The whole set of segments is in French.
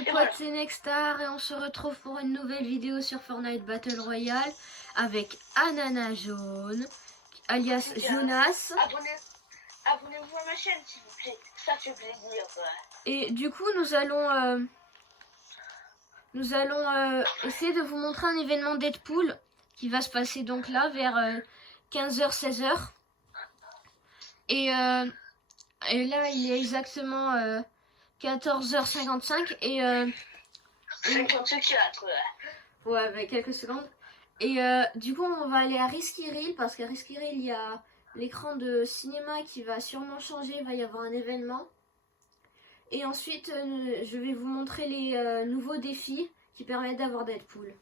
les potes, c'est Nextar et on se retrouve pour une nouvelle vidéo sur Fortnite Battle Royale avec Ananas Jaune, alias Jonas. Abonnez-vous à ma chaîne s'il vous plaît, ça fait plaisir. Et du coup, nous allons essayer de vous montrer un événement Deadpool qui va se passer donc là vers 15h, 16h. Et là, il est exactement 14h55 et 54. ouais, avec quelques secondes. Et du coup, on va aller à Risky Reel parce qu'à Risky Reel, il y a l'écran de cinéma qui va sûrement changer. Il va y avoir un événement. Et ensuite, je vais vous montrer les nouveaux défis qui permettent d'avoir Deadpool.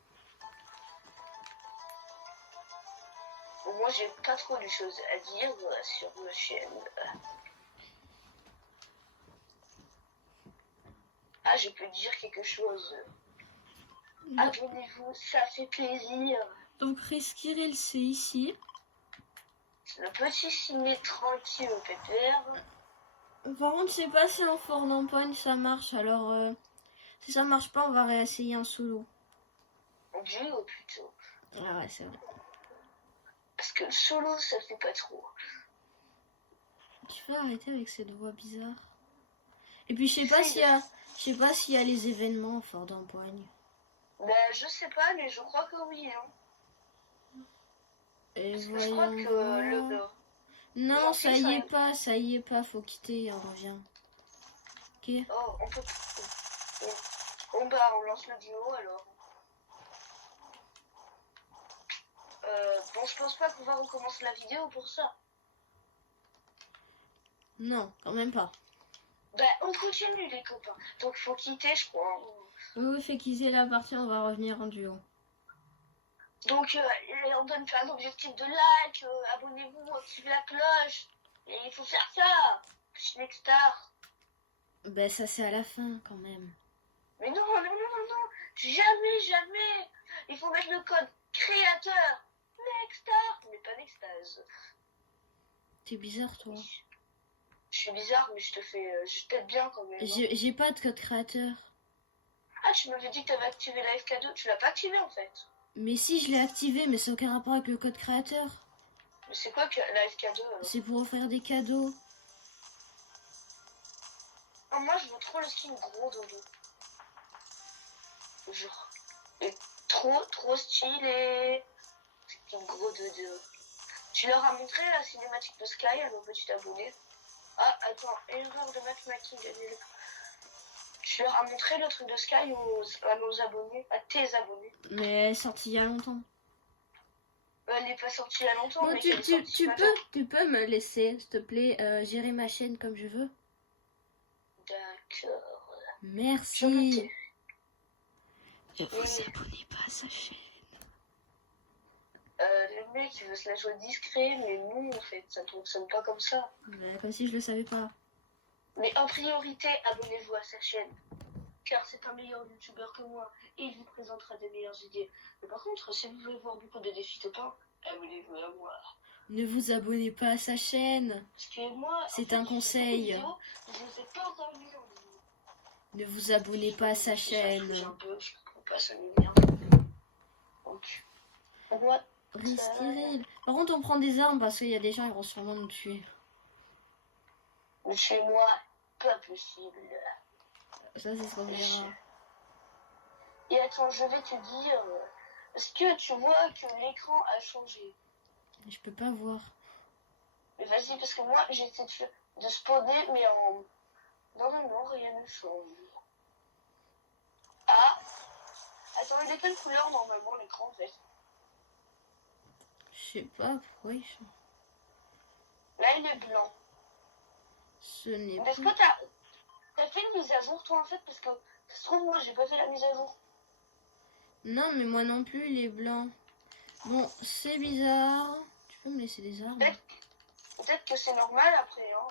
Moi, j'ai pas trop de choses à dire sur ma chaîne. Ah, je peux dire quelque chose. Abonnez-vous, ça fait plaisir. Donc Risky Reel, c'est ici. Le petit ciné tranquille au pépère. Par contre, je sais pas si en Fortnite ça marche. Alors, si ça marche pas, on va réessayer en solo. En duo plutôt. Ah ouais, c'est vrai. Parce que le solo, ça fait pas trop. Tu peux arrêter avec cette voix bizarre. Et puis, je sais pas s'il y a les événements en Fortnite. Ben, je sais pas, mais je crois que oui. Hein. Et Parce que je crois que le... Non, ça y est pas, faut quitter, on revient. Ok. Oh, on peut... Bon bah, on lance le duo alors. Bon, je pense pas qu'on va recommencer la vidéo pour ça. Non, quand même pas. Bah, on continue les copains. Donc, faut quitter, je crois. Oui, fait quitter la partie, on va revenir en duo. Donc, on donne plein d'objectifs de like, abonnez-vous, activez la cloche. Et il faut faire ça. Nextar. Ben, ça c'est à la fin quand même. Mais non, non, non, non, non. Jamais, jamais. Il faut mettre le code créateur. Nextar. Mais pas Nextase. T'es bizarre, toi. Je suis bizarre, mais je t'aide bien quand même. J'ai pas de code créateur. Ah, tu m'avais dit que t'avais activé la FK2. Tu l'as pas activé en fait. Mais si, je l'ai activé, mais c'est aucun rapport avec le code créateur. Mais c'est quoi que la FK2 alors? C'est pour offrir des cadeaux. Oh, moi, je veux trop le skin gros dodo. Genre, trop stylé. Skin gros dodo. Tu leur as montré la cinématique de Sky à nos petits abonnés? Ah, attends, erreur de matchmaking. Tu leur as montré le truc de Sky à nos abonnés, à tes abonnés? Mais elle est sortie il y a longtemps. Elle n'est pas sortie il y a longtemps, Bon, mais tu peux me laisser, s'il te plaît, gérer ma chaîne comme je veux. D'accord. Merci. Ne vous abonnez pas à sa chaîne. Le mec, il veut se la jouer discret, mais non, en fait, ça ne fonctionne pas comme ça. Comme si je le savais pas. Mais en priorité, abonnez-vous à sa chaîne. Car c'est un meilleur youtubeur que moi et il vous présentera des meilleures idées. Mais par contre, si vous voulez voir beaucoup de défis copains, abonnez-vous à moi. Ne vous abonnez pas à sa chaîne. Parce que moi, c'est un conseil. Vidéos, je les ai pas encore mis en vidéo. Ne vous abonnez pas à sa chaîne. Je comprends pas, ça m'énerve. Donc, what? Risky Reel. Par contre, on prend des armes parce qu'il y a des gens qui vont sûrement nous tuer. Mais chez moi, pas possible. Ça, c'est ce qu'on verra. Et attends, je vais te dire, est-ce que tu vois que l'écran a changé? Je peux pas voir. Mais vas-y, parce que moi, j'essaie de spawner, mais en... Non, rien ne change. Ah! Attends, il est quelle couleur normalement l'écran en fait? Je sais pas, pourquoi il change. Là, il est blanc. Ce n'est pas... Est-ce que t'as fait une mise à jour toi en fait? Parce que ça se trouve, moi, j'ai pas fait la mise à jour. Non, mais moi non plus, il est blanc. Bon, c'est bizarre. Tu peux me laisser des armes? Peut-être que c'est normal après, hein.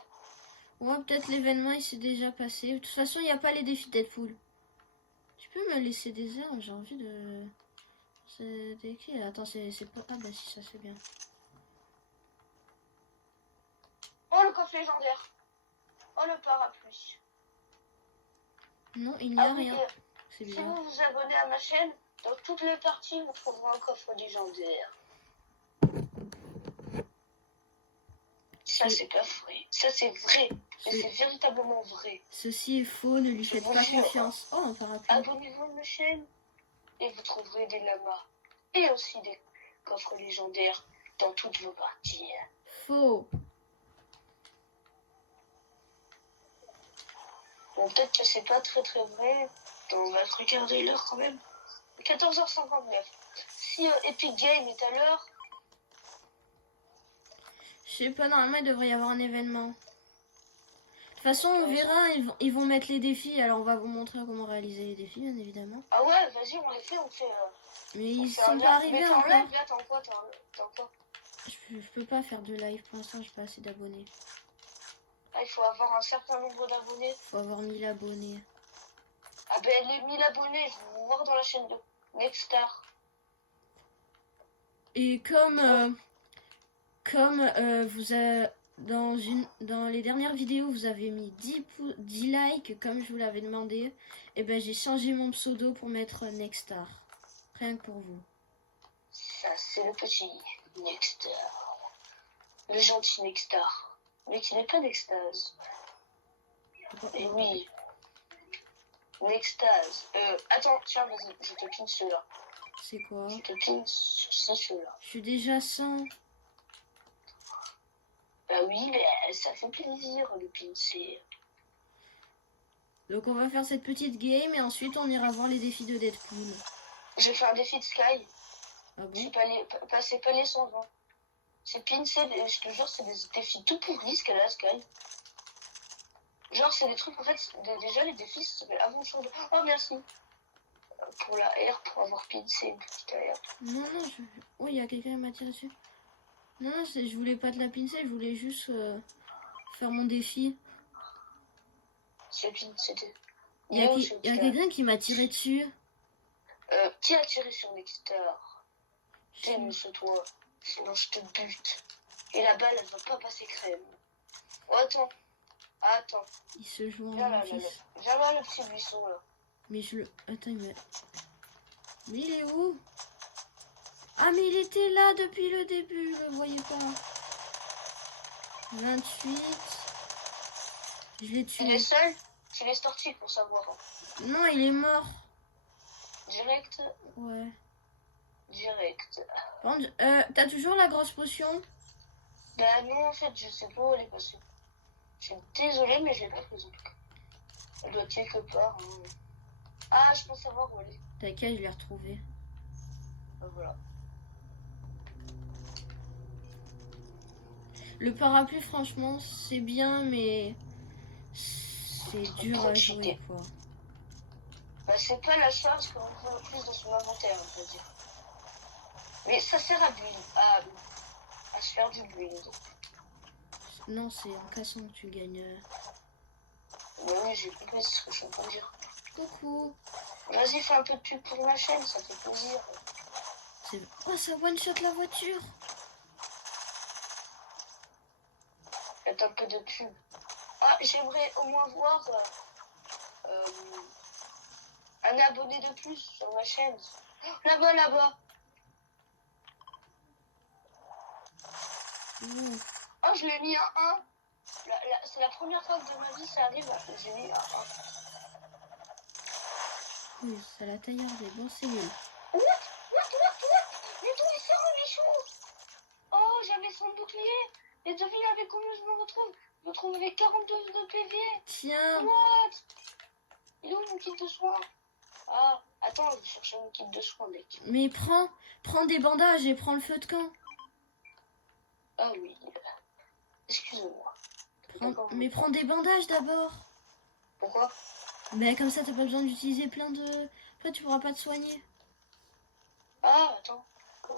Ouais, peut-être l'événement il s'est déjà passé. De toute façon, il n'y a pas les défis Deadpool. Tu peux me laisser des armes? J'ai envie de... C'est écrit. Attends, c'est pas... Ah bah si, ça c'est bien. Oh, le coffre légendaire. Oh, le parapluie. Non, il n'y a Ah oui, rien. C'est si bizarre. vous vous abonnez à ma chaîne, dans toutes les parties, vous trouverez un coffre légendaire. Ça, c'est pas vrai. Ça, c'est vrai. Mais c'est véritablement vrai. Ceci est faux, ne lui Je faites vous pas jure. confiance. Oh, un parapluie. Abonnez-vous à ma chaîne et vous trouverez des lamas et aussi des coffres légendaires dans toutes vos parties. Faux. Bon, peut-être que c'est pas très vrai. On va regarder l'heure quand même. 14h59. Si Epic Game est à l'heure, Je sais pas, normalement il devrait y avoir un événement. De toute façon, on verra, ils vont mettre les défis, alors on va vous montrer comment réaliser les défis, bien évidemment. ah ouais, vas-y, on les fait, on fait. Mais on ils fait sont un pas live. arrivés Mais t'es en encore. live là, t'es en quoi? Je peux pas faire de live pour l'instant, j'ai pas assez d'abonnés. Ah, il faut avoir un certain nombre d'abonnés. Faut avoir 1000 abonnés. Ah ben les 1000 abonnés, je vais vous voir dans la chaîne de Nextstar. Et vous avez dans les dernières vidéos, vous avez mis 10 likes comme je vous l'avais demandé, et ben j'ai changé mon pseudo pour mettre Nextstar. Rien que pour vous. Ça, c'est le petit Nextstar. Le gentil Nextstar. Mais qui n'est pas d'extase. Et oui. Nextase. Attends, tiens, vas-y, je te pine celui-là. C'est quoi? Je te pine celui-là. Je suis déjà 100. Bah oui, mais ça fait plaisir de pincer. Donc on va faire cette petite game et ensuite on ira voir les défis de Deadpool. J'ai fait un défi de Sky. Ah Je suis bon? passé pas les 120. C'est pincer, je te jure, c'est des défis tout pourris ce qu'elle a Sky. Genre, c'est des trucs, en fait, déjà les défis, c'est avant de changer. Oh, merci. Pour la R, pour avoir pincé une petite R. Non, oh, il y a quelqu'un qui m'a tiré dessus. Non, je voulais pas te la pincer, je voulais juste faire mon défi. C'est pincé. Il y a quelqu'un qui m'a tiré dessus. Qui a tiré sur Nextstar? T'es monsieur toi, sinon je te bute. Et la balle, elle va pas passer crème. Oh, attends. Il se joue Viens en là, fils. viens là, le petit buisson, là. Mais je le... Attends, mais il est où? Ah, mais il était là depuis le début, je le voyais pas. 28. Je l'ai tué. Il est seul? Tu l'es sorti pour savoir. Hein. Non, il est mort. Direct? Ouais. Direct. Par contre, t'as toujours la grosse potion? Bah non, en fait, je sais pas où elle est passée. Je suis désolée, mais je l'ai pas prise en tout cas. Elle doit être quelque part. Hein. Ah, je pense savoir où elle est. T'inquiète, je l'ai retrouvée. Ben voilà. Le parapluie, franchement, c'est bien, mais c'est dur à jouer, quoi. Bah, c'est pas la chose qu'on trouve le plus dans son inventaire, on peut dire. Mais ça sert à build, à se faire du build. Non, c'est en cassant que tu gagnes. Bah oui, j'ai compris ce que je suis en train de dire. Coucou. Vas-y, fais un peu de pub pour ma chaîne, ça fait plaisir. Oh, ça one-shot la voiture. Faites un peu de pub. Ah, j'aimerais au moins voir un abonné de plus sur ma chaîne. Oh, là-bas. Mmh. Oh, je l'ai mis à 1. C'est la première fois que de ma vie ça arrive, j'ai mis à 1. Oui, ça l'a taillardé. Bon, c'est nul. What? Mais d'où il sort les choses? Oh, j'avais son bouclier. Et devine avec combien je me retrouve? Je me retrouve avec 42 de PV. Tiens. What? Il est où mon kit de soins? Ah, attends, je vais chercher mon kit de soins, mec. Mais prends des bandages et prends le feu de camp. Ah oui. Excusez-moi. Mais prends des bandages d'abord. Pourquoi? Mais comme ça, t'as pas besoin d'utiliser plein de... Après, tu pourras pas te soigner. Ah, attends.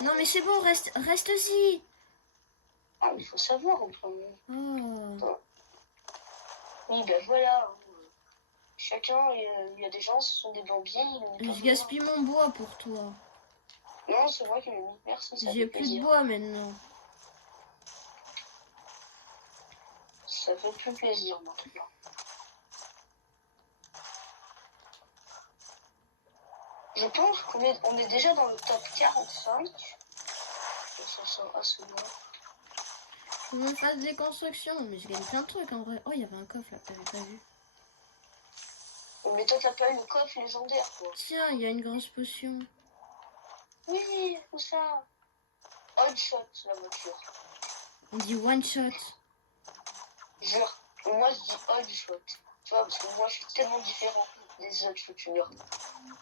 Non, mais c'est bon, reste-y. Ah, il faut savoir en premier. Oh. Oui, ben voilà. Chacun, il y a des gens, ce sont des bambiers. Je gaspille mon bois pour toi. Non, c'est moi qui l'ai mis. Merci, ça J'ai fait plus plaisir. de bois maintenant. Ça fait plus plaisir maintenant. Je pense on est déjà dans le top 45. Je sens ça assez loin. Faut que je me fasse des constructions, mais je gagne plein de trucs en vrai. Oh, il y avait un coffre là, t'avais pas vu. Mais toi, t'as pas eu le coffre légendaire, quoi. Tiens, il y a une grosse potion. Oui, où ça? On shot, la voiture. On dit one shot. Jure. Et moi, je dis on shot. Tu vois, parce que moi, je suis tellement différent des autres shooters.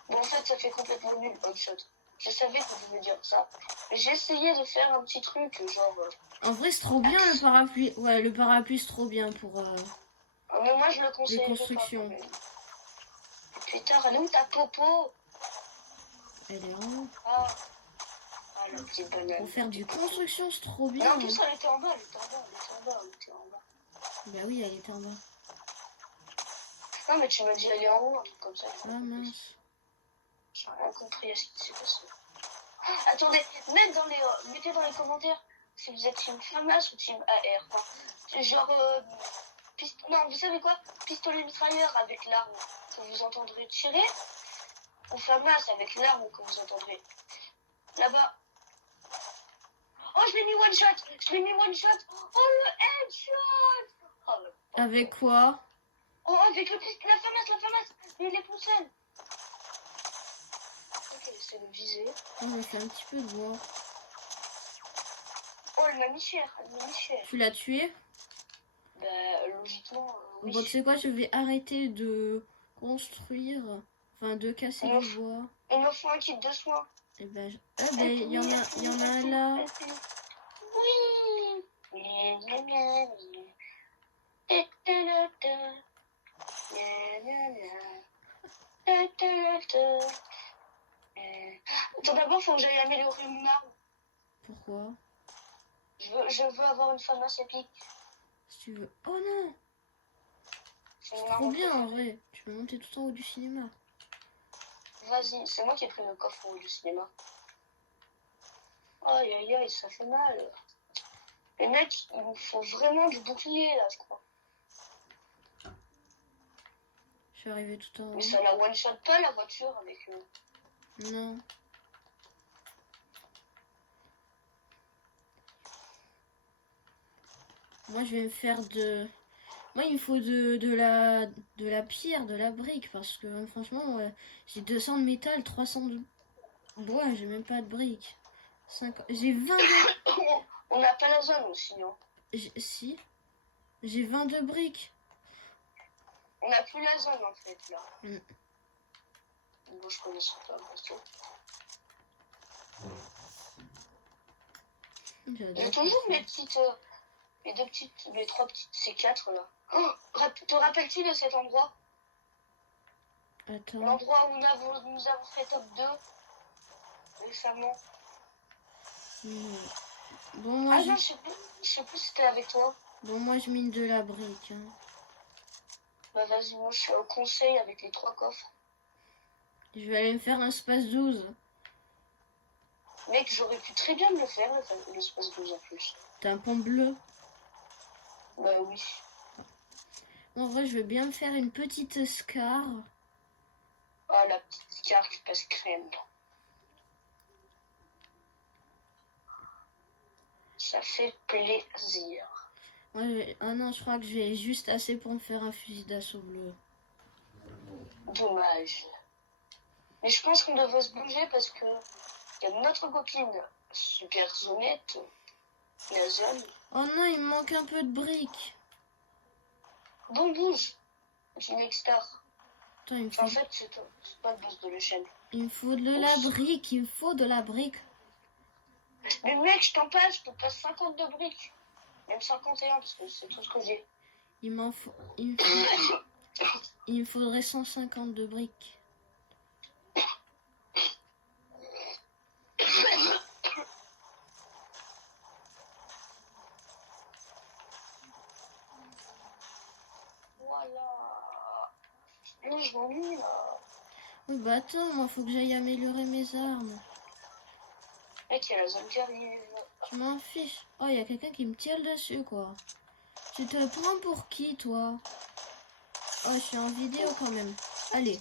Bon, en fait, ça fait complètement nul, on shot. Je savais qu'on pouvait dire ça. Mais j'ai essayé de faire un petit truc, genre... En vrai, c'est trop bien le parapluie. Ouais, le parapluie, c'est trop bien pour mais moi, je le les conseille constructions. pas. Putain, elle est où ta popo? Elle est en haut. Ah, la petite banane. Pour faire du construction, c'est trop bien. Non, en plus, elle était en bas, elle était en bas. Bah oui, elle était en bas. Non, mais tu m'as dit elle est en haut, un truc comme ça. Ah mince. J'ai rien compris à ce qui s'est passé. Ah, attendez, mettez dans les commentaires si vous êtes team FAMAS ou team AR. Enfin, genre, non, vous savez quoi? Pistolet mitrailleur avec l'arme que vous entendrez tirer, ou FAMAS avec l'arme que vous entendrez là-bas. Oh, je l'ai mis one shot. Oh, le headshot. Oh, Avec quoi? Oh, avec la FAMAS, mais les pousselles. Ok, c'est le viser. Oh, je fais un petit peu de bois. Oh, elle m'a mis cher. Tu l'as tué? Bah, logiquement, oui. Bon, tu sais quoi, je vais arrêter de construire, enfin de casser du bois. Il me faut un kit de soins. Et ben, il y en a un là. Oui. Attends, d'abord, faut que j'aille améliorer mon arme. Pourquoi? Je veux avoir une FAMAS épique. Si tu veux. Oh non! C'est Trop bien en vrai. Tu peux monter tout en haut du cinéma. Vas-y, c'est moi qui ai pris le coffre du cinéma. Aïe aïe aïe, ça fait mal. Les mecs, il nous faut vraiment du bouclier là, je crois. Je suis arrivée tout en haut. Mais ça la one shot pas la voiture avec eux. Non. Moi je vais me faire de... Moi il me faut de la pierre, de la brique. Parce que franchement j'ai 200 de métal, 300 de bois, j'ai même pas de briques. J'ai 20 de... On n'a pas la zone aussi, non? Si. J'ai 22 briques. On n'a plus la zone en fait là. Bon, je connais ça pas. J'ai toujours mes trois petites C4 là. Oh, te rappelles-tu de cet endroit? Attends. L'endroit où nous avons fait top 2 récemment. Bon, moi, non, je sais plus si c'était avec toi. Bon, moi je mine de la brique. Hein. Bah vas-y, moi je suis au conseil avec les 3 coffres. Je vais aller me faire un space 12. Mec, j'aurais pu très bien me le faire, le space 12 en plus. T'as un pont bleu? Bah oui. En vrai, je vais bien me faire une petite scar. Oh, la petite scar qui passe crème. Ça fait plaisir. Ouais, ah non, je crois que j'ai juste assez pour me faire un fusil d'assaut bleu. Dommage. Mais je pense qu'on devrait se bouger parce que il y a notre copine super zonette, la zone. Oh non, il me manque un peu de briques. Bon, bouge. C'est une star. Attends, il me faut... En fait, c'est pas le boss de la chaîne. Il me faut de la brique, il me faut de la brique. Mais mec, je t'en passe, je te passe 50 de briques. Même 51, parce que c'est tout ce que j'ai. Il me faudrait 150 de briques. Voilà. Non, je m'ennuie là. Oui, bah attends, moi faut que j'aille améliorer mes armes. Mec, il y a la zone qui arrive. Je m'en fiche. Oh, il y a quelqu'un qui me tire dessus, quoi. Tu te prends pour qui, toi? Oh, je suis en vidéo quand même. Allez.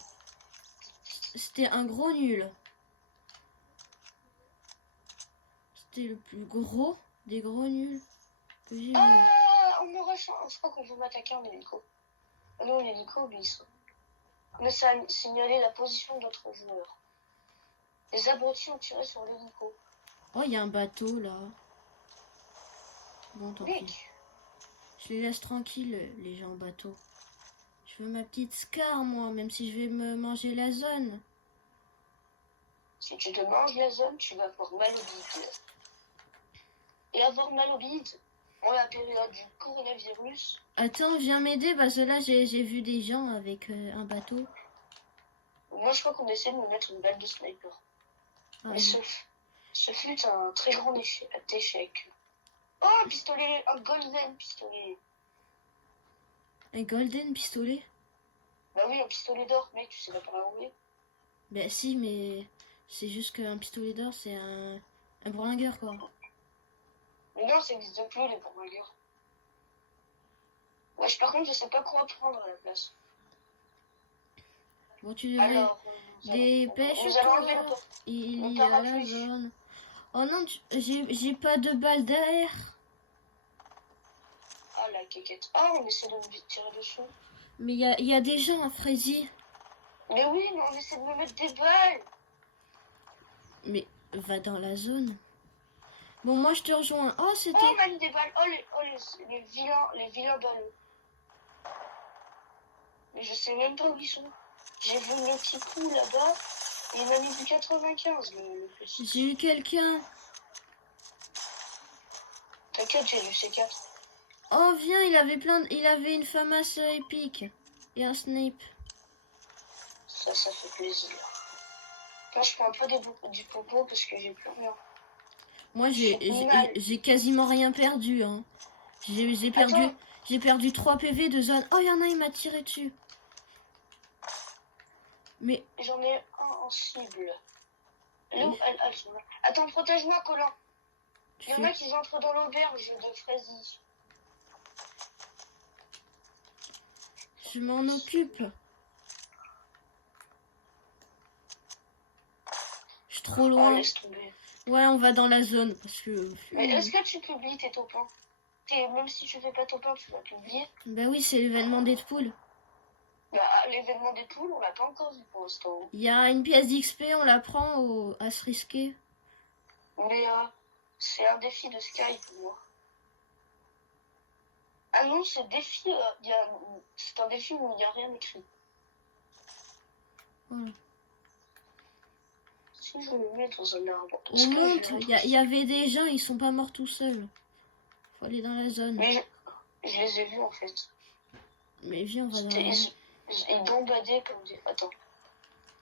c'était un gros nul. C'était le plus gros des gros nuls que j'ai vu. Ah, on me ressent. Je crois qu'on veut m'attaquer en hélico. Non, l'hélico, lui, on a signalé la position d'autres joueurs. Les abrutis ont tiré sur l'hélico. Oh, il y a un bateau là. Bon, tant pis. Nick, Je les laisse tranquilles, les gens en bateau. Je veux ma petite Scar, moi, même si je vais me manger la zone. si tu te manges la zone, tu vas avoir mal au bide. Et avoir mal au bide, en la période du coronavirus, Attends, viens m'aider parce que là, j'ai vu des gens avec un bateau. moi je crois qu'on essaie de me mettre une balle de sniper. Ah, Mais ce fut un très grand échec. Oh, un pistolet, un golden pistolet. un golden pistolet? Bah oui, un pistolet d'or, mec, tu sais pas parler anglais. Ben si, mais c'est juste qu'un pistolet d'or, c'est un bourlingueur, quoi. Mais non, ça existe plus, les bourlingueurs. Wesh, par contre, je sais pas quoi prendre à la place. Bon, tu devrais... Alors, Dépêche-toi, enlever le il le y a la parapluie. zone. Oh non, j'ai pas de balle d'air. Ah, la quéquette. Ah, on essaie de me tirer dessus. Mais il y a des gens à Freddy. Mais oui, mais on essaie de me mettre des balles. Mais va dans la zone. Bon, moi je te rejoins. Oh, Oh, c'était... on m'a mis des balles. Oh, les vilains ballons. Mais je sais même pas où ils sont. J'ai vu le petit coup là-bas. Et il m'a mis du 95, le petit. J'ai eu quelqu'un. T'inquiète, j'ai lu C4. Oh, viens, il avait une FAMAS épique. Et un snipe. Ça fait plaisir. Là, je prends un peu du popo parce que j'ai plus rien. Moi, mal. j'ai quasiment rien perdu. Hein. J'ai perdu 3 PV de zone. Oh, il y en a, il m'a tiré dessus. Mais J'en ai un en cible. Là où elles sont là. Attends, protège-moi, Colin. Il y en a qui entrent dans l'auberge de Freddy. je m'en occupe. Je suis trop Oh, loin. laisse tomber. Ouais, on va dans la zone parce que... Mais est-ce que tu publies tes top 1? Même si tu fais pas top 1, tu vas publier. Bah oui, c'est l'événement Deadpool. Bah, l'événement des poules, on l'a pas encore vu pour l'instant. Il y a une pièce d'XP, on la prend à se risquer. Mais c'est un défi de Sky pour moi. Ah non, ce défi, c'est un défi où il n'y a rien écrit. Voilà. Si je me mets dans un arbre... On monte, il y avait des gens, ils sont pas morts tout seuls. Faut aller dans la zone. Mais je les ai vus en fait. Mais viens, on va dans la zone. Ils bombadaient comme des... Attends.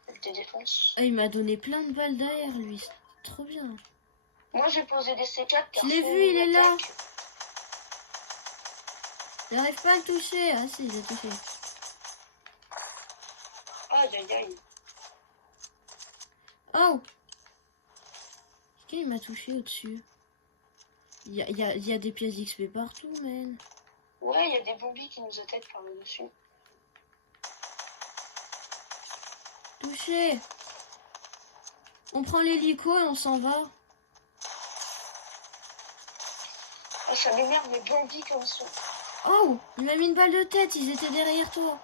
Avec des défenses. Ah, il m'a donné plein de balles derrière lui, c'est trop bien. Moi j'ai posé des C4. Je l'ai vu, il est là. J'arrive pas à le toucher. Ah si, il a touché. Aïe aïe aïe. Oh! Qui m'a touché au-dessus? Il y a des pièces d'XP partout, man. Ouais, il y a des zombies qui nous attaquent par le dessus. Touché! On prend l'hélico et on s'en va. Oh, ça m'énerve les bandits comme ça. Oh! Il m'a mis une balle de tête, ils étaient derrière toi.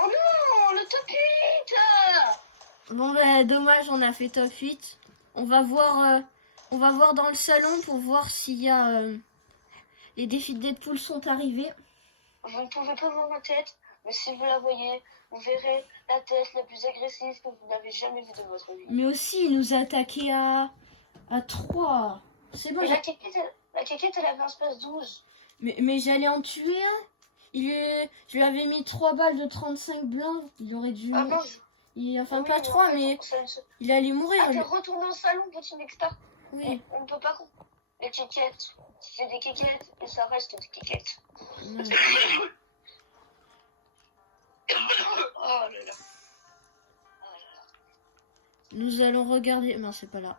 Oh non, le top 8! Bon bah dommage, on a fait top 8. On va voir dans le salon pour voir s'il y a les défis de Deadpool sont arrivés. Vous ne pouvez pas voir ma tête, mais si vous la voyez, vous verrez la tête la plus agressive que vous n'avez jamais vue de votre vie. Mais aussi, il nous a attaqué à 3. C'est bon, Et la quéquette, elle avait un space 12. mais j'allais en tuer un. Je lui avais mis 3 balles de 35 blancs. Il aurait dû... Ah non, Enfin, oui, pas 3, mais il allait mourir. Attends, retourne au salon, petit expert. Oui. On ne peut pas... Les quéquettes, c'est des quéquettes, et ça reste des quéquettes. Ouais. Oh là là. Nous allons regarder... Non, c'est pas là.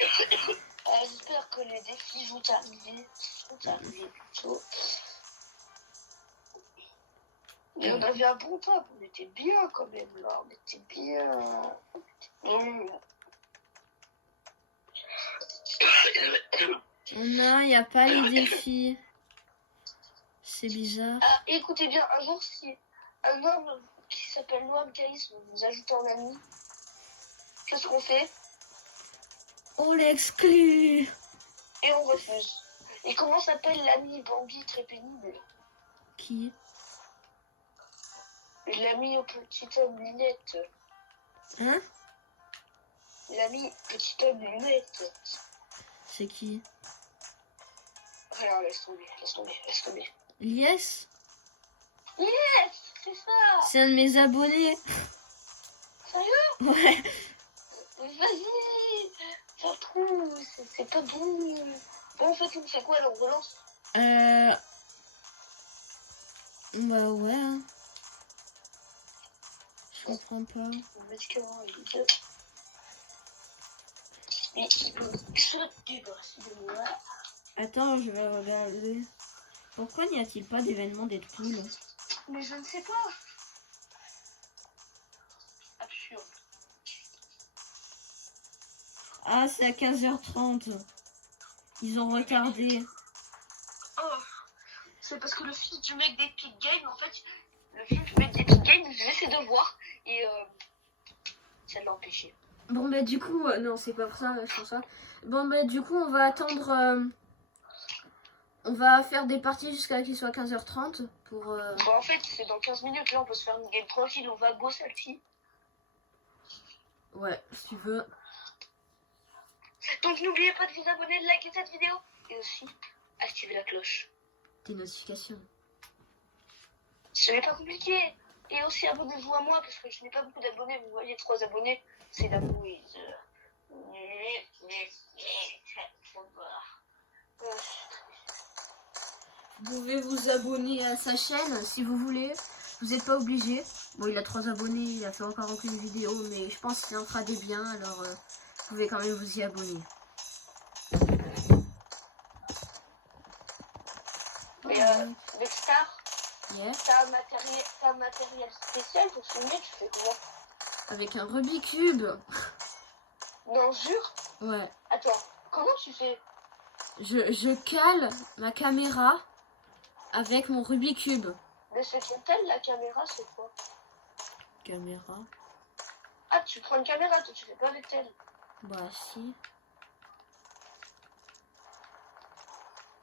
J'espère que les défis sont arrivés plutôt. Et on avait un bon top, on était bien quand même là, on était bien. Non, il n'y a pas les défis. C'est bizarre. Ah, écoutez bien, un jour, si un homme qui s'appelle Noam Charisme vous ajoute en ami, qu'est-ce qu'on fait? On l'exclut. Et on refuse. Et comment s'appelle l'ami Bambi très pénible? Qui? L'ami au petit homme lunette. Hein? L'ami petit homme lunette. C'est qui? Alors, laisse tomber, laisse tomber, laisse tomber. Lies? Yes, c'est ça. C'est un de mes abonnés. Sérieux? Ouais. Vas-y, ça trouve, c'est pas bon. Bon, en fait, on fait quoi alors? On relance? Bah ouais. Hein. Je comprends pas. Médicament, mais il peut se débarrasser de moi. Attends, je vais regarder. Pourquoi n'y a-t-il pas d'événement Deadpool? Mais je ne sais pas. Absurde. Ah, c'est à 15h30. Ils ont retardé. Oh, c'est parce que le fils du mec d'Epic Games, en fait, le fils du mec d'Epic Games faisait ses devoirs et ça l'a empêché. Bon, bah du coup, non, c'est pas pour ça, je pense ça. Bon, bah du coup, on va attendre. On va faire des parties jusqu'à qu'il soit 15h30 pour. Bon, en fait, c'est dans 15 minutes, là, on peut se faire une game tranquille, on va go salty. Ouais, si tu veux. Donc, n'oubliez pas de vous abonner, de liker cette vidéo et aussi activer la cloche. Tes notifications. Ce n'est pas compliqué. Et aussi abonnez-vous à moi parce que je n'ai pas beaucoup d'abonnés. Vous voyez, 3 abonnés, c'est la mouise. Vous pouvez vous abonner à sa chaîne si vous voulez. Vous n'êtes pas obligé. Bon, il a 3 abonnés, il a fait encore aucune vidéo, mais je pense qu'il en fera des biens, alors vous pouvez quand même vous y abonner. Mais Dexter, Yeah. t'as un matériel spécial pour filmer, tu fais comment? Avec un Rubik's Cube. Non, jure. Ouais. Attends, comment tu fais? Je cale ma caméra avec mon Rubik's Cube. Mais c'est ton tel, la caméra, c'est quoi? Caméra. Ah, tu prends une caméra, toi, tu fais pas avec tel. Bah si.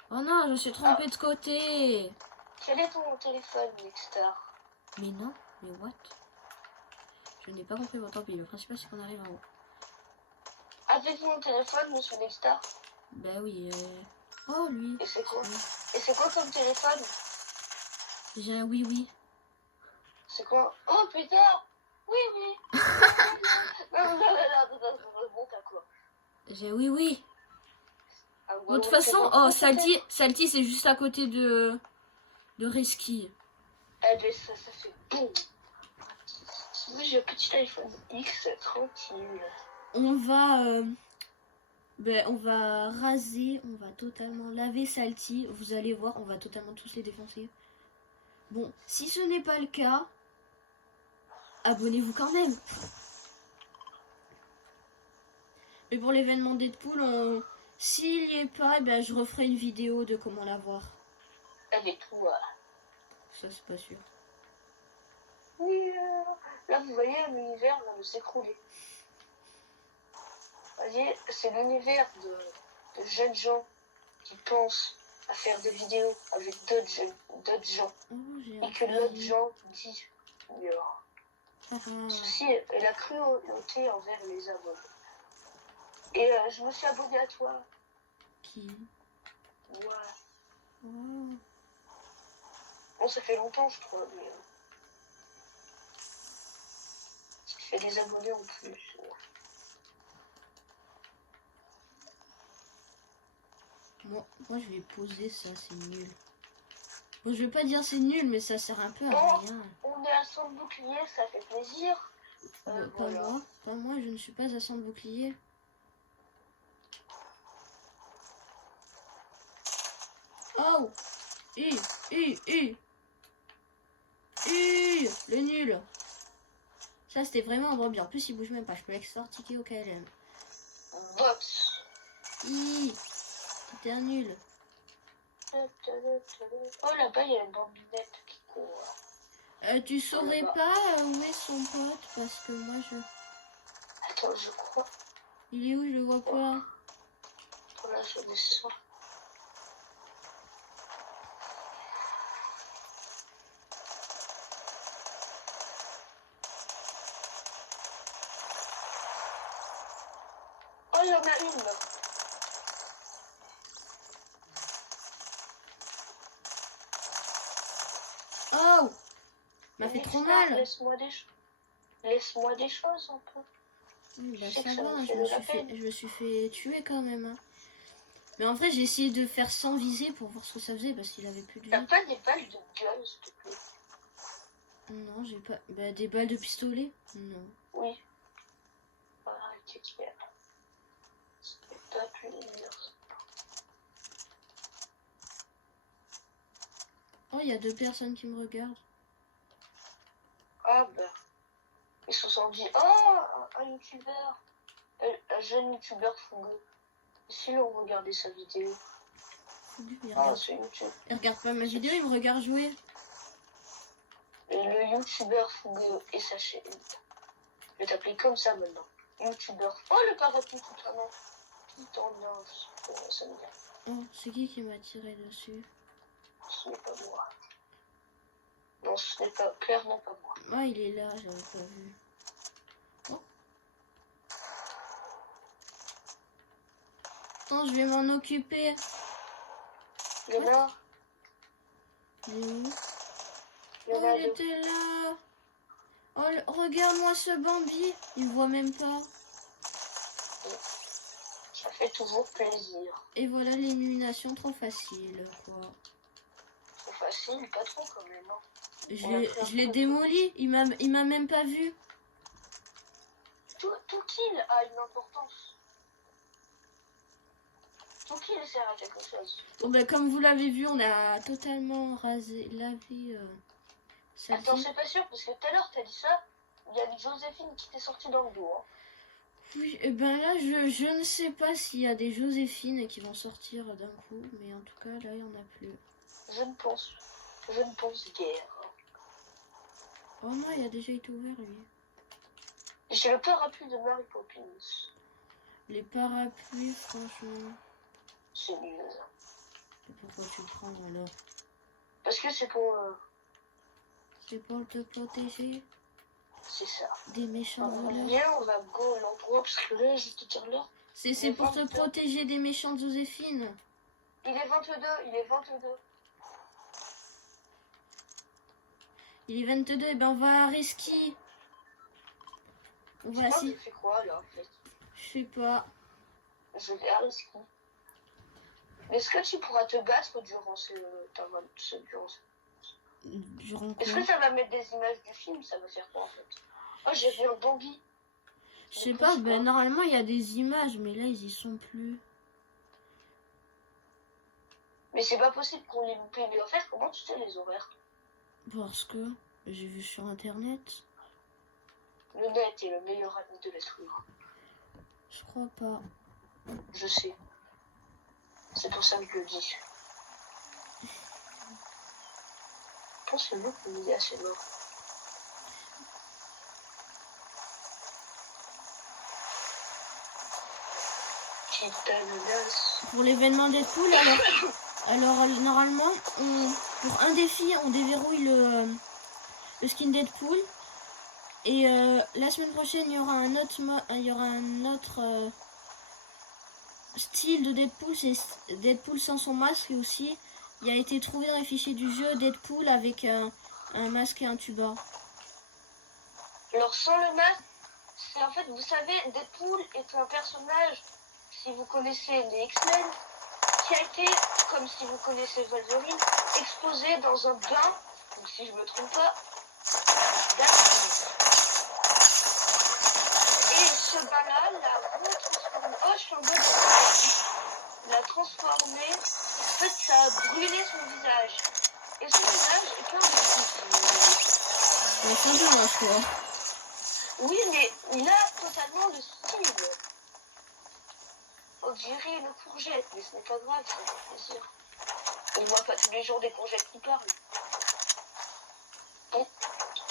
Oh non, je me suis trompée de côté. Quel est ton téléphone, Dexter? Mais non, mais what? Je n'ai pas compris votre pile. Le principal c'est qu'on arrive en haut. Avez-vous un téléphone, monsieur Dexter? Bah oui. Oh lui. Et c'est quoi? Et c'est quoi comme téléphone? J'ai un oui. C'est quoi? Oh putain! Oui, oui! Non, bon, t'as quoi? J'ai oui. Ah, De toute façon, oh Salty c'est juste à côté de Reski. Eh ben ça fait boum! Moi j'ai un petit iPhone X, tranquille. On va raser, on va totalement laver Salty. Vous allez voir, on va totalement tous les défoncer. Bon, si ce n'est pas le cas, abonnez-vous quand même. Mais pour l'événement Deadpool, s'il n'y est pas, ben, je referai une vidéo de comment l'avoir. Elle est toi. Ça, c'est pas sûr. Oui, là vous voyez l'univers va s'écrouler. Vous voyez, c'est l'univers de jeunes gens qui pensent à faire des vidéos avec d'autres gens. Oh, Et que l'autre gens dit ceci est la cruauté envers les abonnés. Et je me suis abonné à toi. Qui? Ouais. Oh. Bon, ça fait longtemps, je crois, mais ça fait des abonnés en plus. Moi, je vais poser ça, c'est nul. Bon, je vais pas dire c'est nul, mais ça sert un peu à Bon, rien. on est à 100 boucliers, ça fait plaisir. Voilà. Pas moi, je ne suis pas à 100 boucliers. Oh! Le nul. Ça, c'était vraiment un brebis. En plus, il bouge même pas. Je peux l'extortiquer au KLM. Box. C'était un nul. Oh, là-bas, il y a une bambinette qui court. Tu saurais pas où est son pote? Parce que moi, je... Attends, je crois. Il est où? Je le vois pas. Voilà, je descends. Oh, il y en a une là. Oh! M'a fait trop mal. Laisse-moi des choses un peu. Oui, bah Je sais ça que ça va, me je me suis fait tuer quand même. Hein. Mais en vrai, j'ai essayé de faire sans viser pour voir ce que ça faisait parce qu'il avait plus de T'as vie. pas des balles de gun, s'il te plaît? Non, j'ai pas. Bah, des balles de pistolet? Non. Oui. Voilà, qu'est-ce qu'il y a? C'est pas plus dur. Oh, il y a 2 personnes qui me regardent. Ah bah. Ils se sont dit, oh, un youtubeur. Un jeune youtubeur fougueux. Si l'on regardait sa vidéo. C'est YouTube. Il regarde pas ma vidéo, il me regarde jouer. Et le youtubeur fougueux et sa chaîne. Je vais t'appeler comme ça maintenant. Youtubeur. Oh, le parapluie tout un an. Tout en bien. Ça me vient. Oh, c'est qui m'a tiré dessus? Ce n'est pas moi. Non, ce n'est pas clairement pas moi. Ah, il est là, j'avais pas vu. Oh. Attends, je vais m'en occuper. Il y en a. Il est où? Il y en Oh, a il deux. était là. Oh, regarde-moi ce Bambi. Il me voit même pas. Ça fait toujours plaisir. Et voilà l'élimination trop facile, quoi. C'est facile, pas trop quand même. Hein. Je l'ai démoli. Il m'a même pas vu. Tout kill a une importance. Tout kill sert à quelque chose. Bon, ben, comme vous l'avez vu, on a totalement lavé celle-ci. Attends, c'est pas sûr, parce que tout à l'heure, t'as dit ça, il y a une Joséphine qui t'est sortie dans le dos. Hein. Oui, et ben là, je ne sais pas s'il y a des Joséphine qui vont sortir d'un coup, mais en tout cas, là, il n'y en a plus. Je ne pense guère. Oh non, il a déjà été ouvert, lui. J'ai le parapluie de Mary Poppins. Les parapluies, franchement. C'est nul. Et pourquoi tu le prends alors? Parce que c'est pour... C'est pour te protéger C'est ça. des méchants voleurs. Viens, on va go l'endroit, parce que là, je vais te dire l'heure. C'est pour te protéger des méchants Joséphine. Il est 22, il est 22. Il est 22, et ben on va à Reski. On va Tu fais quoi là en fait? Je sais pas. Je vais à Reski. Est-ce que tu pourras te battre durant Durant quoi? Est-ce que ça va mettre des images du film? Ça va faire quoi en fait? Oh, j'ai vu un Bambi. Je sais pas, ben normalement il y a des images, mais là ils y sont plus. Mais c'est pas possible qu'on les loupe. Mais en fait, comment tu sais les horaires? Parce que j'ai vu sur internet. Le net est le meilleur ami de l'être humain. Je crois pas. Je sais. C'est pour ça que je le dis. Pensez-vous qu'il est assez mort? Pour l'événement Deadpool, alors normalement, pour un défi, on déverrouille le skin Deadpool. Et la semaine prochaine, il y aura un autre style de Deadpool, c'est Deadpool sans son masque. Et aussi, il a été trouvé dans les fichiers du jeu Deadpool avec un masque et un tuba. Alors sans le masque, c'est en fait, vous savez, Deadpool est un personnage, si vous connaissez les X-Men, qui a été, comme si vous connaissez Wolverine, exposé dans un bain, donc si je me trompe pas, d'acide. Et ce bain-là l'a retransformé. Oh, je suis en mode l'a transformé. En fait, ça a brûlé son visage. Et son visage est plein de C'est un peu moche, quoi. Oui, mais il a totalement le style. On dirait une courgette, mais ce n'est pas grave, ça fait plaisir. On ne voit pas tous les jours des courgettes qui parlent. Bon,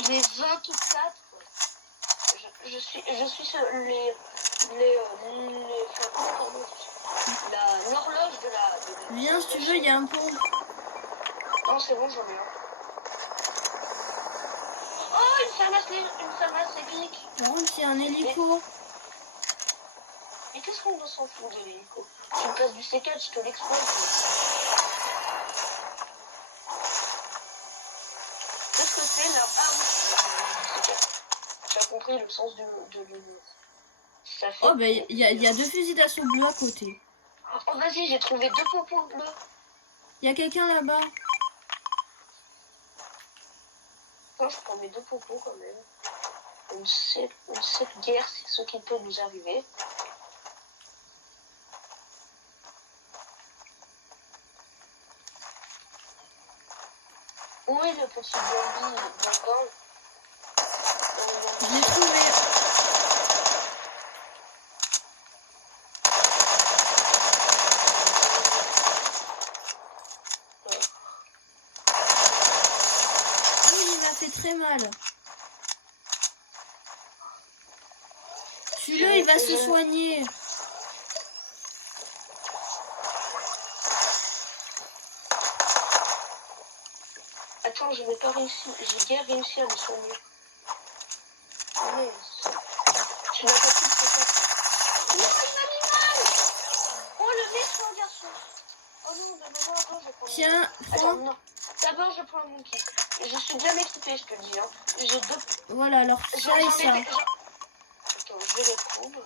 il est 24. Je suis sur enfin, pardon, l'horloge de la... Viens, si tu veux, il y a un pont. Non, c'est bon, j'en ai un. Oh, une famasse épique. Par contre, il y a un hélico. Mais qu'est-ce qu'on s'en fout de l'hélico? Tu me passes du C4, je te l'expose. Qu'est-ce que c'est là? Ah oui, tu as compris le sens de l'humour. Ça fait... Oh, ben, il y a 2 fusils d'assaut bleus à côté. Oh, vas-y, j'ai trouvé 2 popos bleus. Il y a quelqu'un là-bas. Moi, je prends mes 2 popos quand même. On sait guère c'est ce qui peut nous arriver. Où est le petit zombie Bambin? Je l'ai trouvé. Oui, il m'a fait très mal. Celui-là, il va se soigner. Attends, je n'ai pas réussi. J'ai guère réussi à me soigner. Mais... Tu n'as pas pu te faire. Non, il m'a mis mal. Oh, le méchant garçon. Oh non, d'abord, attends, je vais prendre... Tiens, Attends, prends. non. D'abord, je prends mon kit. Je suis bien équipée, je te le dis. Hein. J'ai 2... Voilà, alors ça et ça. Attends, je vais les prendre.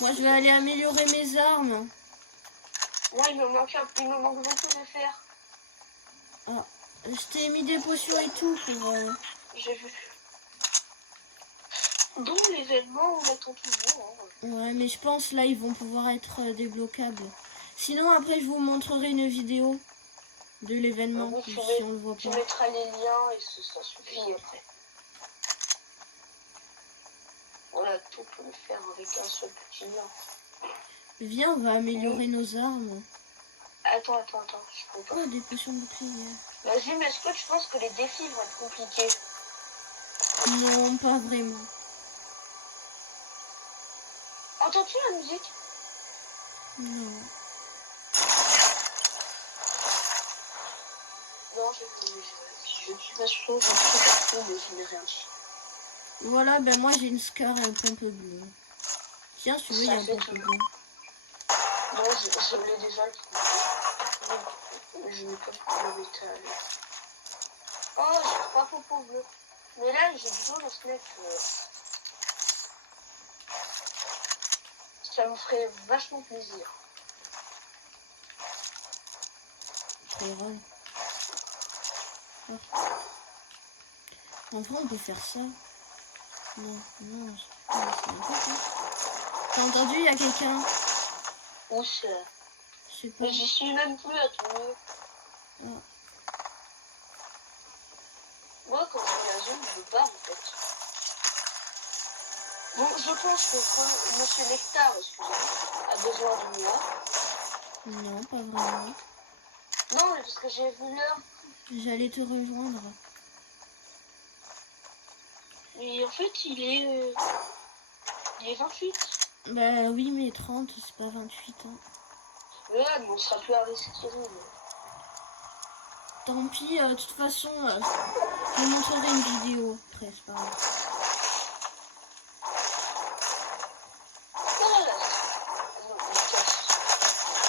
Moi, je vais aller améliorer mes armes. Moi, il me manque beaucoup de fer. Ah, je t'ai mis des potions et tout pour... J'ai vu. D'où l'événement, on attend toujours. Hein. Ouais, mais je pense là, ils vont pouvoir être débloquables. Sinon, après, je vous montrerai une vidéo de l'événement, Oui, si on le voit tu pas. mettras les liens et ça suffit après. Voilà, tout peut le faire avec un seul petit lien. Viens, on va améliorer nos armes. Attends, je peux pas. Oh, des potions de bouclier. Vas-y, mais est-ce que tu penses que les défis vont être compliqués? Non, pas vraiment. Entends-tu la musique? Non. Non, je suis pas sûre, j'en suis partout, mais je n'ai rien dit. Voilà, ben moi j'ai une scar et un pompe bleu. Tiens, si tu veux, il y a un pompe bleu. Non, je l'ai déjà trouvé. Je n'ai pas le métal. Oh, j'ai 3 popos bleus. Mais là, j'ai besoin de se mettre... Ça me ferait vachement plaisir. Très rare. Ah. En vrai, on peut faire ça. Non. T'as entendu, il y a quelqu'un? Où c'est? Je sais pas. Mais j'y suis même plus à tout mieux. Ah. Moi, quand je suis à zone, je me barre en fait. Bon, je pense que Monsieur Nectar, excusez-moi, a besoin de moi. Non, pas vraiment. Non, mais parce que j'ai vu l'heure. J'allais te rejoindre. Mais en fait, il est 28. Bah oui, mais 30, c'est pas 28 ans. Ouais, mais on sera plus à respirer. Tant pis, de toute façon, je vous montrerai une vidéo après, c'est pas grave.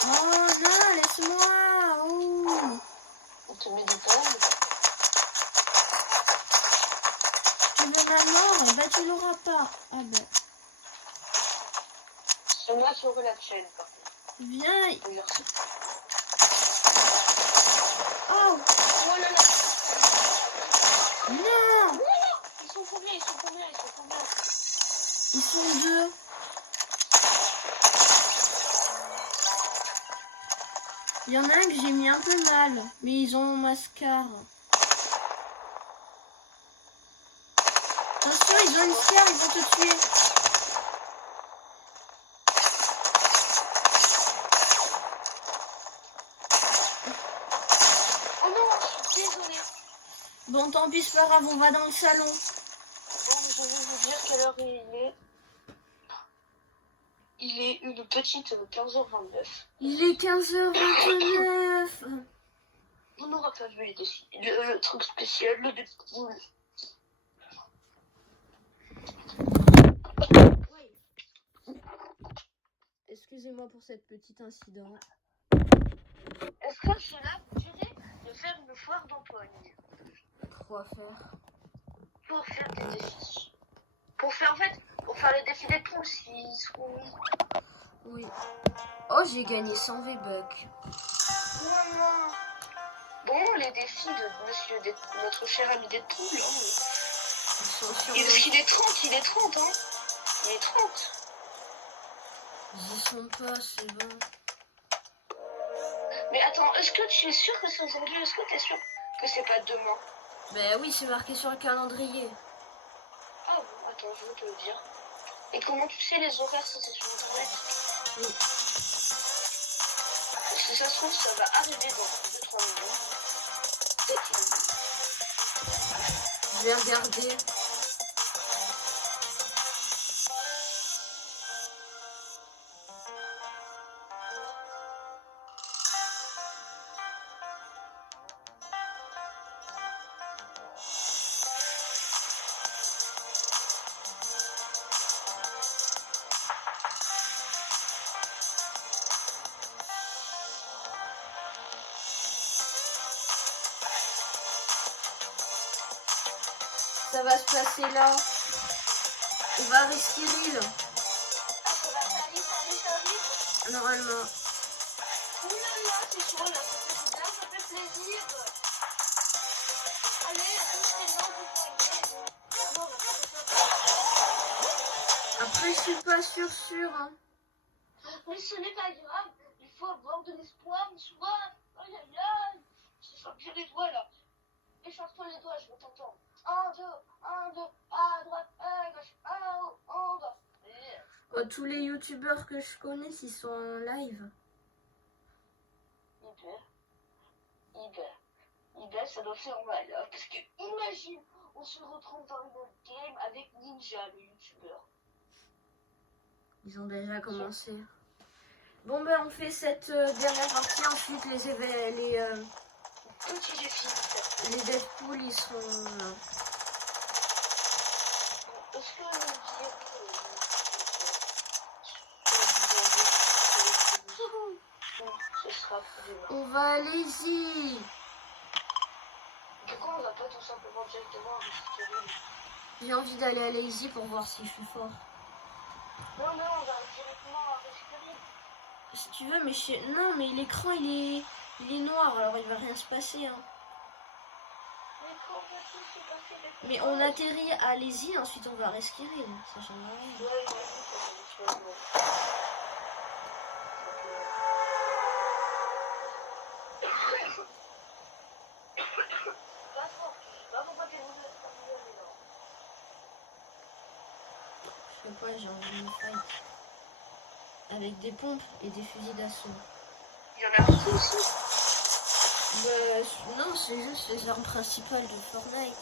Oh non, laisse-moi. Oh. On te met des pommes. Tu veux ma mort? Bah tu l'auras pas. Ah bah. C'est moi qui aurai la chaîne, par contre. Viens. Merci. Oh. Oh là là. Non. Non. Ils sont combien? Ils sont 2. Il y en a un que j'ai mis un peu mal, mais ils ont ma scar. Attention, ils ont une sphère, ils vont te tuer. Oh non, je suis désolée. Bon, tant pis, c'est pas grave, on va dans le salon. Bon, je vais vous dire quelle heure il est. Il est une petite 15h29. Il est 15h29. On n'aura pas vu le truc spécial, le Deadpool. Oui. Excusez-moi pour cet petit incident. Est-ce que cela vous dirait de faire une foire d'empoigne Quoi faire? pour faire des défis? Pour faire les défis des poules 6 ou... Oui. Oh, j'ai gagné 100 V-Bucks. Maman. Bon, les défis de notre cher ami Deadpool, hein. Ils sont sur Il le... est 30, hein. Il est 30. Ils y sont pas, c'est bon. Mais attends, est-ce que tu es sûr que c'est aujourd'hui? Est-ce que tu es sûr que c'est pas demain? Ben oui, c'est marqué sur le calendrier. Ah bon, attends, je vais te le dire. Et comment tu sais les horaires si c'est sur internet? Oui. Si ça se trouve, ça va arriver dans 2-3 minutes. Peut-être qu'il- Je vais regarder. Ça va se passer là. On va à Resquiril, Ah, ça va, ça arrive. normalement. Oulala, c'est chaud là, ça fait bien, ça fait plaisir. Allez, poussez-en, vous pouvez. Non, Après, je suis pas sûre, hein. mais ce n'est pas grave, il faut avoir de l'espoir, une soif. Aïe aïe aïe. Je sens bien les doigts là. Écharpe-toi les doigts, je veux t'entendre. 1, 2, 1, 2, à droite, à gauche, à haut, en bas. Oh, tous les youtubeurs que je connais, ils sont en live. Hyper, ça doit faire mal. Hein, parce que imagine, on se retrouve dans une game avec Ninja, le youtubeur. Ils ont déjà commencé. Bon, ben, on fait cette dernière partie. Ensuite, Petit défi. les Deadpool, ils seront là. Est-ce que nous ce sera demain. On va à Lazy. Pourquoi on va pas tout simplement directement à Resquiril? J'ai envie d'aller à Lazy pour voir si je suis fort. Non, on va directement à Resquiril. Si tu veux, mais non, mais l'écran, il est noir, alors il va rien se passer, hein. Mais quand peut-il se passer des Mais on atterrit à Lazy, ensuite on va à Resquiril. Ça change rien. Ouais. Je sais pas, j'ai envie de me fight. Avec des pompes et des fusils d'assaut. Il y en a un aussi. Bah, non, c'est juste les armes principales de Fortnite.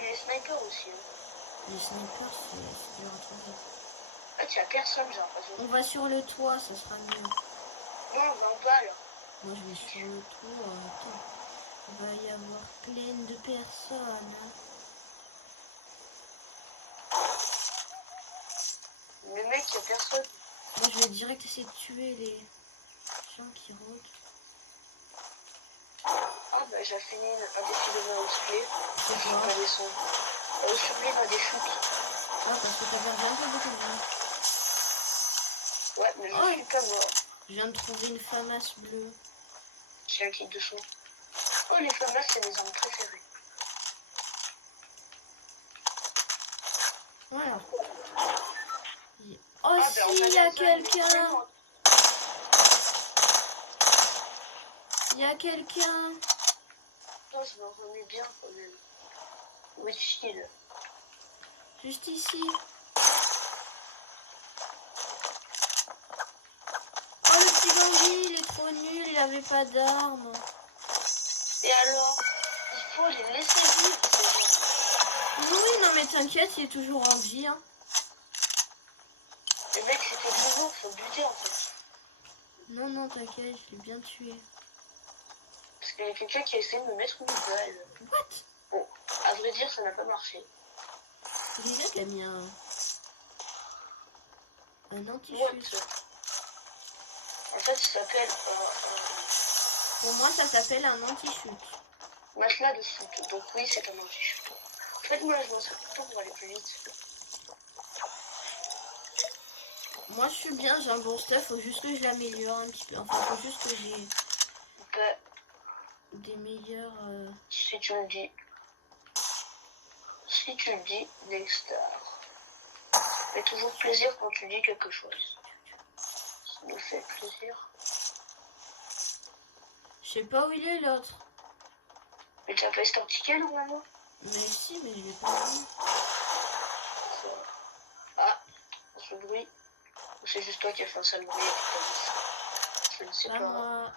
Et les snipers aussi. Hein. Les snipers, c'est dur à trouver. Ah, tu as personne, j'ai l'impression. On va sur le toit, ça sera mieux. Non, on va en bas là. Moi, je vais sur le toit. Attends. Il va y avoir plein de personnes. Le mec, il y a personne. Moi, je vais direct essayer de tuer les gens qui rôdent. Ah, bah, j'ai fini un défi de mon display. C'est Je quoi? vais aller son. Supprimer un des shoots. Ah, parce que t'avais rien fait beaucoup de gens. Ouais, mais je suis pas mort. Je viens de trouver une famasse bleue. J'ai un kit de son. Oh, les famas, c'est mes armes préférées. Voilà. Oh, Ah, si, ben, en il y a magasin, quelqu'un. mais Il y a quelqu'un. non, je me remets bien quand même. Où est-il? Juste ici. Oh, le petit Bambi, il est trop nul, il avait pas d'armes. Et alors, il faut les laisser vivre, ces gens. Oui, non mais t'inquiète, il est toujours en vie. Hein. Les mecs, c'était nouveau, faut le buter en fait. Non, non, t'inquiète, je l'ai bien tué. Parce qu'il y a quelqu'un qui a essayé de me mettre une balle. What? Bon, à vrai dire, ça n'a pas marché. Déjà qui a mis un What? anti-chute. En fait, ça s'appelle Pour moi, ça s'appelle un anti-chute. matelas de chute. Donc oui, c'est un anti-chute. En fait, moi, je m'en sers tout le temps pour aller plus vite. Moi, je suis bien, j'ai un bon stuff, faut juste que je l'améliore un petit peu. Enfin, faut juste que j'ai Bah, des meilleurs... si tu me dis... Si tu me dis Nexstar. Ça fait toujours plaisir quand tu dis quelque chose. Ça nous fait plaisir. Je sais pas où il est l'autre. Mais tu as pas un ticket normalement? Mais si, mais je l'ai pas vu. Ah, ce bruit. Ou c'est juste toi qui as fait un sale bruit? Je ne sais Là, pas. moi...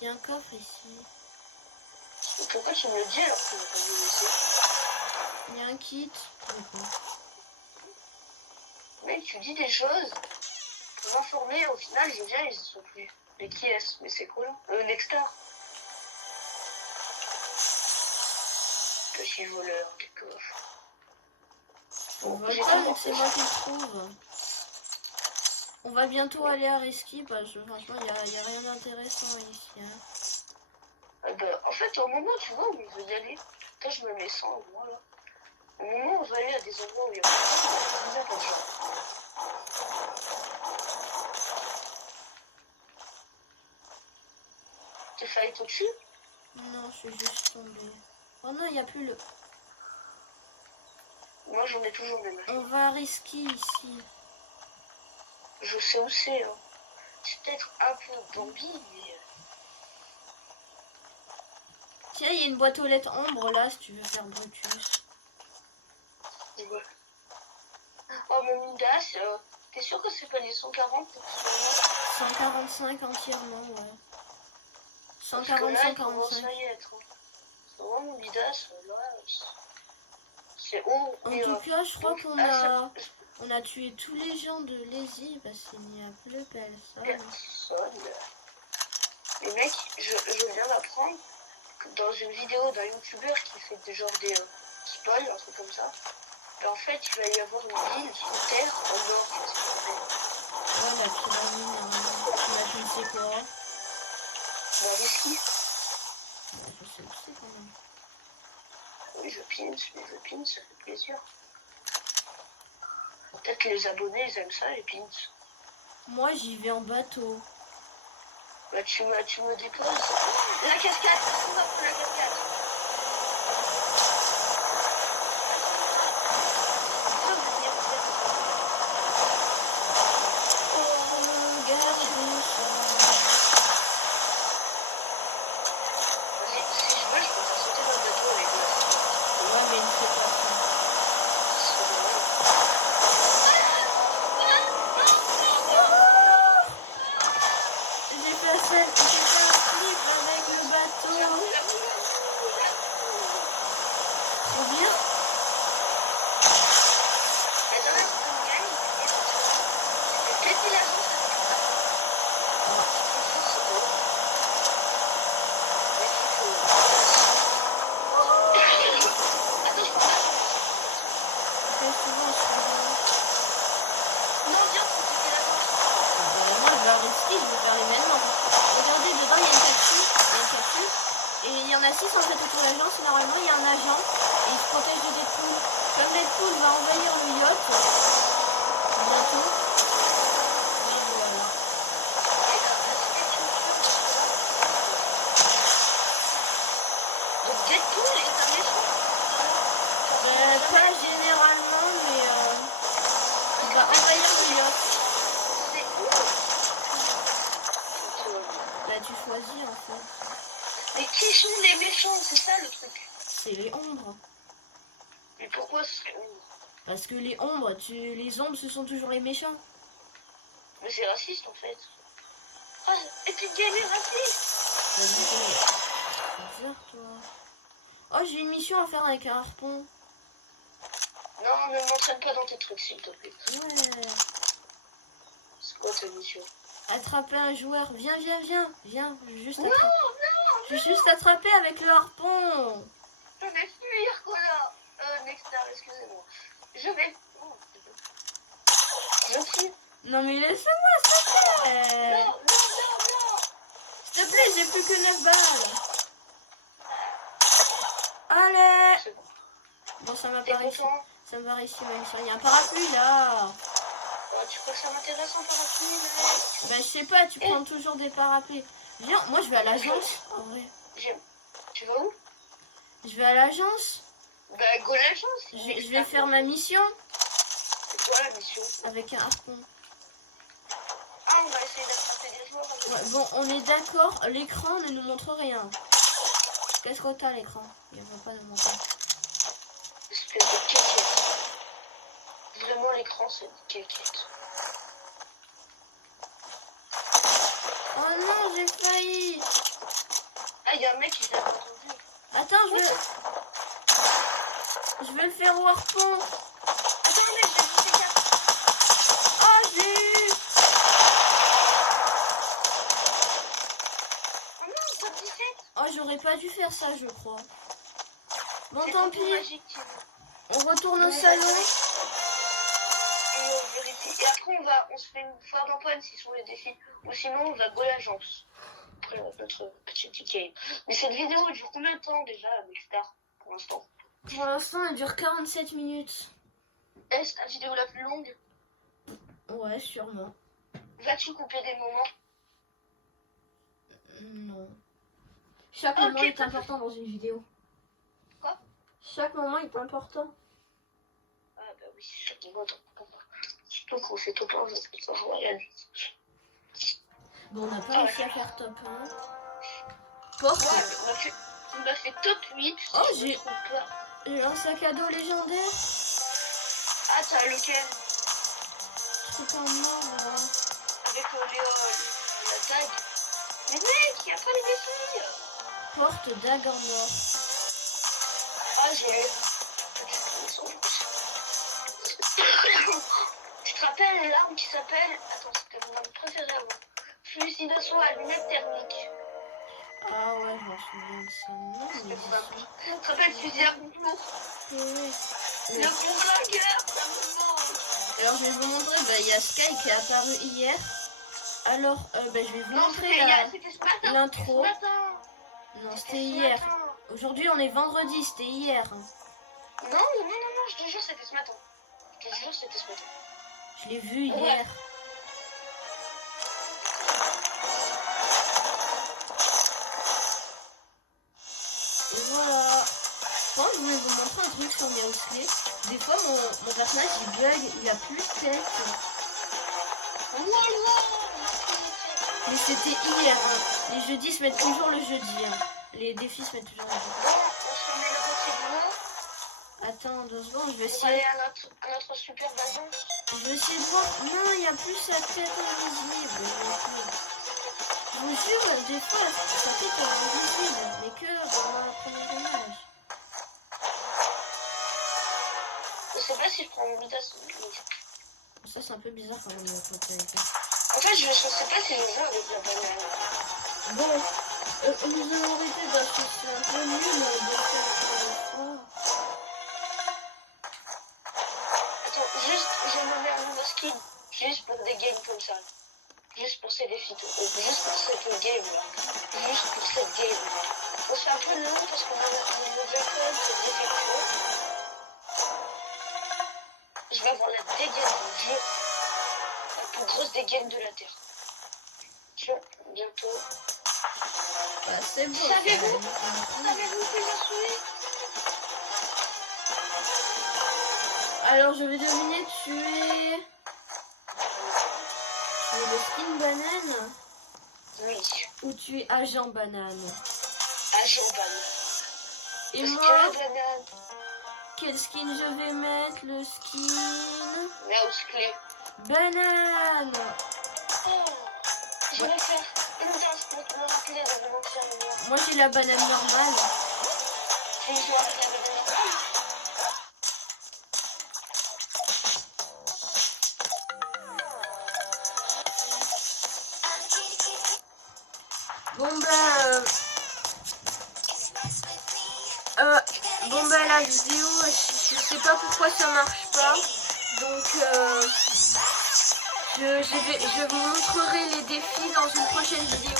Il y a un coffre ici. Mais pourquoi tu me le dis alors que tu n'as pas vu où c'est? Il y a un kit. Mec, tu dis des choses pour m'informer, au final je viens et ils ne sont plus. Mais qui est-ce? Mais c'est cool. Nexstar. Petit voleur du coffre. On Bon, va j'ai pas, toujours donc c'est moi qui le trouve. On va bientôt aller à Risky parce que franchement, il y a rien d'intéressant ici. Hein. Ah bah, en fait, au moment, tu vois, où on veut y aller, toi je me mets 100 au moins là. Au moment où on veut aller à des endroits où il y a pas de gens. T'es failli au-dessus? Non, je suis juste tombée. Oh non, il n'y a plus le... Moi j'en ai toujours des On machins. va à Risky ici. Je sais où c'est. Hein. C'est peut-être un peu Bambi, mais. Tiens, il y a une boîte aux lettres ombre là si tu veux faire Brutus. Ouais. Oh, mon Midas, t'es sûr que c'est pas les 140 pour ce moment? 145 entièrement, ouais. Parce que là, 140, il commence 145. à y être. Hein. Vraiment, mon Midas, là, c'est haut. En Et, tout cas, je crois donc, on a tué tous les gens de Lazy parce qu'il n'y a plus personne. personne. Les mecs, je viens d'apprendre que dans une vidéo d'un youtubeur qui fait des genres des spoils, un truc comme ça, et en fait, il va y avoir une ville sous terre en or, je sais pas. Ouais, la pyramide, la pyramide, c'est quoi? Dans Risky, Ouais, je sais où c'est quand même. oui, je pince, mais je pince, ça fait plaisir. Peut-être que les abonnés, ils aiment ça, les pins. Moi, j'y vais en bateau. Bah, tu me déposes. La cascade, on va pour la cascade. Oh, regardez ça. Si je veux, je peux faire sauter dans le bateau avec moi. Ouais, mais il ne fait pas ça. J'ai fait un flip avec le bateau. Trop bien. Mais dans la gagne, c'était peut-être il a Moi, je vais à Risky, je vais faire l'événement. Regardez, dedans, il y a une capsule. Et il y en a 6 en fait autour de l'agence. Normalement, il y a un agent et il se protège de Deadpool. Comme Deadpool va envahir le yacht bientôt. Et voilà. Donc Deadpool est un méchant. Pas généralement, mais il va envahir le yacht. C'est Bah, tu choisis en fait. Mais qui sont les méchants? C'est ça le truc. C'est les ombres. Mais pourquoi ce serait ombre? Parce que les ombres, les ombres, ce sont toujours les méchants. Mais c'est raciste en fait. Ah, Epic Game est raciste. C'est bizarre, toi. Oh, j'ai une mission à faire avec un harpon. Non, ne m'entraîne pas dans tes trucs s'il te plaît. Ouais. C'est quoi ta mission? Attraper un joueur. Viens, viens, viens. Viens, je vais juste Non, attraper. non, Je vais juste attraper avec le harpon. je vais fuir, Cola. Nextar, excusez-moi. Je vais... Oh, je fuis. Non, mais laisse-moi, s'il te plaît. Non, non, non, non. S'il te plaît, j'ai plus que 9 balles. Allez. C'est bon. Bon, ça m'a T'es pas réussi. content? Ça m'a réussi, même ça. Il y a un parapluie là. Oh, tu crois que ça m'intéresse en parapluie, mec? Bah, je sais pas, tu prends toujours des parapluies. Viens, moi je vais à l'agence. En vrai. Tu vas où? Je vais à l'agence. Bah, go l'agence. Je vais faire ma mission C'est quoi la mission? avec un harpon. Ah, on va essayer d'attraper des joueurs. Ouais, bon, on est d'accord, l'écran ne nous montre rien. Qu'est-ce que t'as l'écran? Il va pas nous montrer. Espèce de quéquette. Vraiment, l'écran, c'est une quéquette. Oh non, j'ai failli. Ah, il y a un mec qui l'a entendu. Attends, je vais le faire au harpon. Attends, mec, j'ai vu C4. Oh, j'ai eu. Oh non, top 17. Oh, j'aurais pas dû faire ça, je crois. Bon, C'est tant trop pis. magique, Tim. On retourne au Ouais, salon. Et on vérifie. Et après, on se fait une foire d'empoigne s'ils sont les défis. Ou sinon, on va go l'agence. Après notre petit game. Mais cette vidéo dure combien de temps déjà avec Star pour l'instant? Pour l'instant, elle dure 47 minutes. Est-ce la vidéo la plus longue? Ouais, sûrement. Vas-tu couper des moments? Non. Chaque Ok, moment est parfait. important dans une vidéo. Quoi? Chaque moment est important. Ah bah oui, chaque moment est important. Surtout qu'on fait top 1, c'est royal. Bon, on n'a pas réussi à faire top 1. Ouais, on a fait top 8. Oh, si je me trompe pas. j'ai un sac à dos légendaire. Ah, t'as lequel? Truc en or, là. Avec la dague. Mais mec, il y a pas les défis. Porte dague en or. Ah, j'ai eu. Tu te rappelles l'arme qui s'appelle... Attends, c'était mon arme préférée avant. Flucidation à lunettes thermiques. Ah ouais, je m'en souviens de ça. Non, mais C'était mon arme. Tu te rappelles fusil à concours? oui. Le bourlingueur, ça me manque. Alors, je vais vous montrer, il y a Sky qui est apparu hier. Alors, je vais vous Non, montrer c'était ce matin. l'intro. Ce matin. Non, c'était Ce hier. matin. Aujourd'hui, on est vendredi, c'était hier. Non, je te jure, c'était ce matin. Je te jure, c'était ce matin. Je l'ai vu Ouais. hier. Et voilà. Moi, je voulais vous montrer un truc sur Meowsley. Des fois, mon personnage, il bug, il a plus de tête. Mais c'était hier. Hein. Les jeudis se mettent toujours le jeudi. Hein. Les défis se mettent toujours le jeudi. Bon, on se met le petit Attends 2 secondes, je vais pour essayer. aller à notre super base. Je vais essayer de voir. Non, il n'y a plus sa tête invisible. Je vous jure, des fois, sa tête est invisible. Mais que dans la première image. Je sais pas si je prends une mutation. Ça, c'est un peu bizarre quand même. En fait, je sais pas si je joue avec la banane. Bon, vous allez arrêter parce que c'est un peu nul de faire ça. Attends, juste, je me mets un nouveau skin. Juste pour des games comme ça. Juste pour ces défis. Juste pour cette game là. Juste pour cette game là. Bon, c'est un peu long parce qu'on a un nouveau code, c'est défectueux. Je vais avoir la dégaine du jeu. La plus grosse dégaine de la Terre. Tiens, bientôt. Bah, c'est beau. Savez-vous que j'en suis? Alors, je vais deviner, tu es le skin banane Oui, ou tu es agent banane? agent banane. Et Parce moi, que la banane, Quel skin je vais mettre? Le skin... Mouse clé. Banane. Je vais faire une danse pour me rappeler de mon souvenir. Moi j'ai la banane normale. Je joue avec la banane. Bon bah la vidéo, je sais pas pourquoi ça marche pas. Donc je vous montrerai les défis dans une prochaine vidéo.